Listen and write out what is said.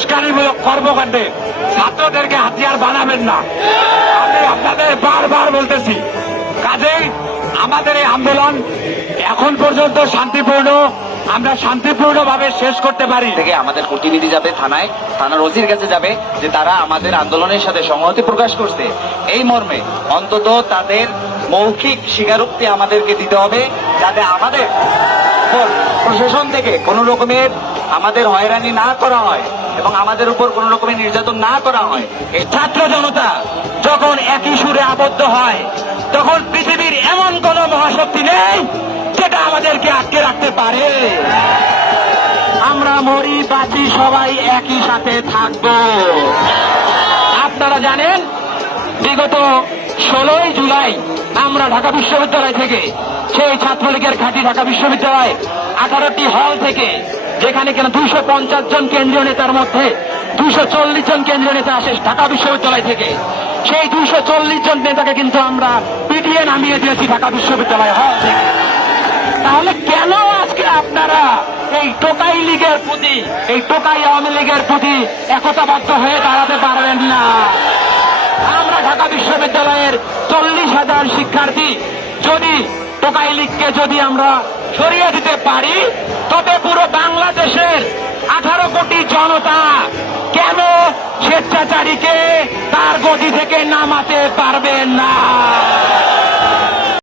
উস্কানিমূলক কর্মকাণ্ডে ছাত্রদেরকে হাতিয়ার বানাবেন না। আমি আপনাদের বারবার বলতেছি, কাজেই আমাদের এই আন্দোলন এখন পর্যন্ত শান্তিপূর্ণ, আমরা শান্তিপূর্ণভাবে শেষ করতে পারি। থেকে আমাদের প্রতিনিধি যাবে থানায়, থানার ওসির কাছে যাবে যে তারা আমাদের আন্দোলনের সাথে সংহতি প্রকাশ করছে, এই মর্মে অন্তত তাদের মৌখিক স্বীকারোক্তি আমাদেরকে দিতে হবে, যাতে আমাদের প্রশাসন থেকে কোনো রকমের আমাদের হয়রানি না করা হয় এবং আমাদের উপর কোনো রকমের নির্যাতন না করা হয়। এই ছাত্র জনতা যখন একই সুরে আবদ্ধ হয়, তখন পৃথিবীর এমন কোন মহাশক্তি নেই যেটা আমাদেরকে আটকে রাখতে পারে। আমরা মরি বাঁচি সবাই একই সাথে থাকব। আপনারা জানেন, বিগত 16ই জুলাই আমরা ঢাকা বিশ্ববিদ্যালয় থেকে, সেই ছাত্রলীগের ঘাঁটি ঢাকা বিশ্ববিদ্যালয় 18টি হল থেকে, যেখানে কিনা 250 জন কেন্দ্রীয় নেতার মধ্যে 240 জন কেন্দ্রীয় নেতা আসে ঢাকা বিশ্ববিদ্যালয় থেকে, সেই 240 জন নেতাকে কিন্তু আমরা পিটিয়ে নামিয়ে দিয়েছি ঢাকা বিশ্ববিদ্যালয় হল থেকে। তাহলে কেন আজকে আপনারা এই টোকাই লীগের প্রতি, এই টোকাই আওয়ামী লীগের প্রতি একতাবদ্ধ হয়ে দাঁড়াতে পারবেন না? আমরা ঢাকা বিশ্ববিদ্যালয়ের 40,000 শিক্ষার্থী যদি টোকাই লীগকে যদি আমরা সরিয়ে দিতে পারি, তবে পুরো বাংলাদেশের 18 কোটি জনতা কেন স্বেচ্ছাচারীকে তার গদি থেকে নামাতে পারবে না?